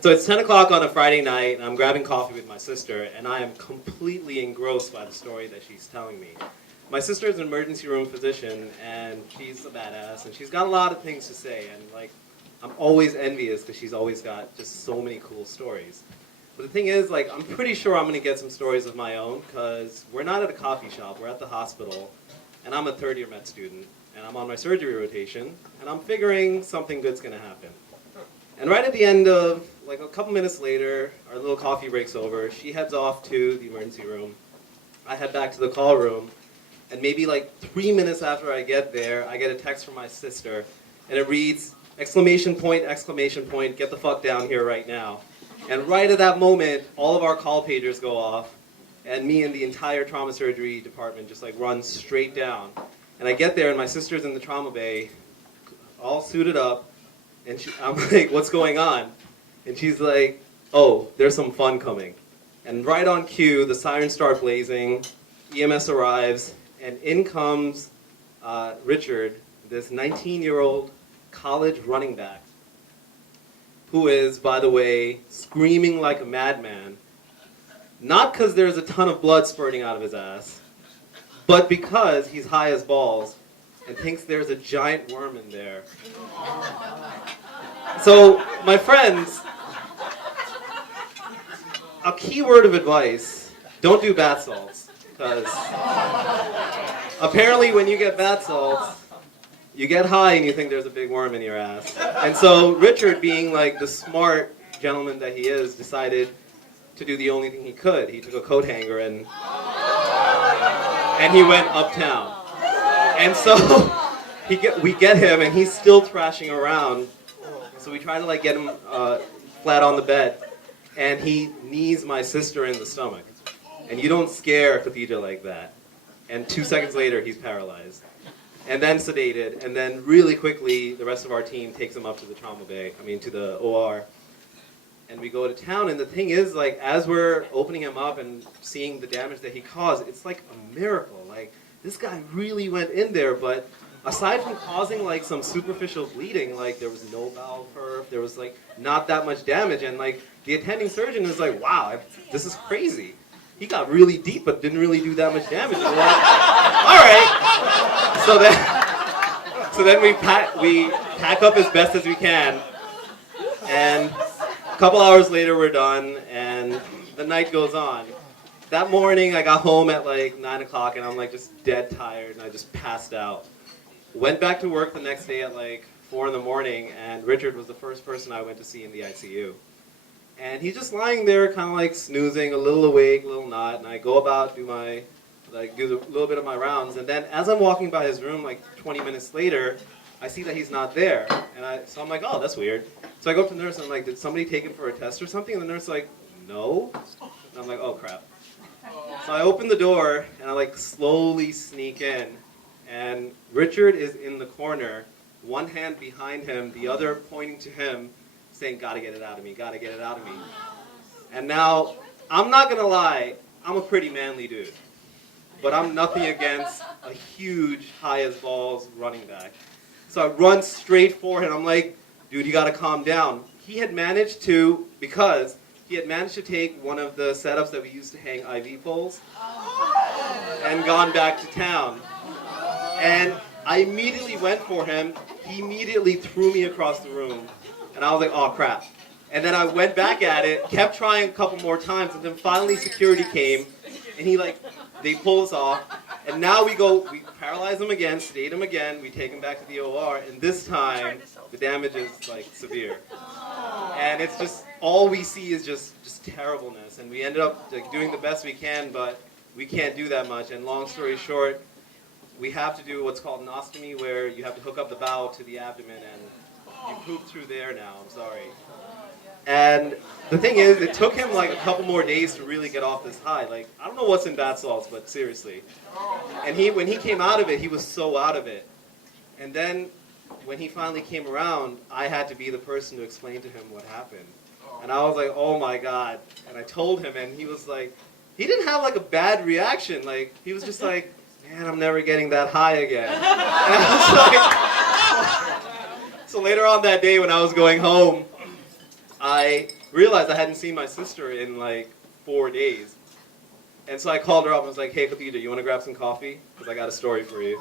So it's 10 o'clock on a Friday night, and I'm grabbing coffee with my sister, and I am completely engrossed by the story that she's telling me. My sister is an emergency room physician, and she's a badass, and she's got a lot of things to say, and like, I'm always envious because she's always got just so many cool stories. But the thing is, like, I'm pretty sure I'm going to get some stories of my own, because we're not at a coffee shop, we're at the hospital, and I'm a third-year med student, and I'm on my surgery rotation, and I'm figuring something good's going to happen. And right at the end of, like a couple minutes later, our little coffee break's over, she heads off to the emergency room. I head back to the call room, and maybe like 3 minutes after I get there, I get a text from my sister, and it reads, exclamation point, get the fuck down here right now. And right at that moment, all of our call pagers go off, and me and the entire trauma surgery department just like run straight down. And I get there, and my sister's in the trauma bay, all suited up, and I'm like, what's going on? And she's like, oh, there's some fun coming. And right on cue, the sirens start blazing, EMS arrives, and in comes Richard, this 19-year-old college running back, who is, by the way, screaming like a madman, not because there's a ton of blood spurting out of his ass, but because he's high as balls and thinks there's a giant worm in there. So, my friends, a key word of advice, don't do bath salts, because apparently when you get bath salts, you get high and you think there's a big worm in your ass. And so Richard, being like the smart gentleman that he is, decided to do the only thing he could. He took a coat hanger and he went uptown. And so we get him, and he's still thrashing around. So we try to like get him flat on the bed, and he knees my sister in the stomach. And you don't scare Khadija like that. And 2 seconds later, he's paralyzed. And then sedated, and then really quickly, the rest of our team takes him up to the trauma bay, to the OR. And we go to town, and the thing is, like, as we're opening him up and seeing the damage that he caused, it's like a miracle. Like, this guy really went in there, but aside from causing, like, some superficial bleeding, like, there was no bowel perf, there was, like, not that much damage, and, like, the attending surgeon was like, wow, this is crazy. He got really deep, but didn't really do that much damage. And we're like, all right. So then we pack up as best as we can, and a couple hours later we're done, and the night goes on. That morning I got home at like 9 o'clock, and I'm like just dead tired, and I just passed out. Went back to work the next day at like 4 in the morning, and Richard was the first person I went to see in the ICU. And he's just lying there, kind of like snoozing, a little awake, a little not. And I go about, do a little bit of my rounds. And then as I'm walking by his room, like 20 minutes later, I see that he's not there. So I'm like, oh, that's weird. So I go up to the nurse, and I'm like, did somebody take him for a test or something? And the nurse is like, no. And I'm like, oh, crap. So I open the door, and I like slowly sneak in. And Richard is in the corner, one hand behind him, the other pointing to him, saying, gotta get it out of me, gotta get it out of me. And now, I'm not gonna lie, I'm a pretty manly dude. But I'm nothing against a huge, high as balls running back. So I run straight for him. I'm like, dude, you gotta calm down. Because he had managed to take one of the setups that we used to hang IV poles and gone back to town. And I immediately went for him. He immediately threw me across the room. And I was like, oh, crap. And then I went back at it, kept trying a couple more times, and then finally security came, and they pull us off, and now we paralyze him again, sedate him again, we take him back to the OR, and this time, the damage is, like, severe. And it's just, all we see is just terribleness, and we ended up like, doing the best we can, but we can't do that much, and long story short, we have to do what's called an ostomy, where you have to hook up the bowel to the abdomen, and you poop through there now, I'm sorry. And the thing is, it took him like a couple more days to really get off this high. Like, I don't know what's in bath salts, but seriously. And when he came out of it, he was so out of it. And then, when he finally came around, I had to be the person to explain to him what happened. And I was like, oh my God. And I told him, and he was like, he didn't have like a bad reaction. Like, he was just like, man, I'm never getting that high again. And I was like, So later on that day when I was going home, I realized I hadn't seen my sister in like 4 days. And so I called her up and was like, hey, Khadija, you want to grab some coffee? Because I got a story for you.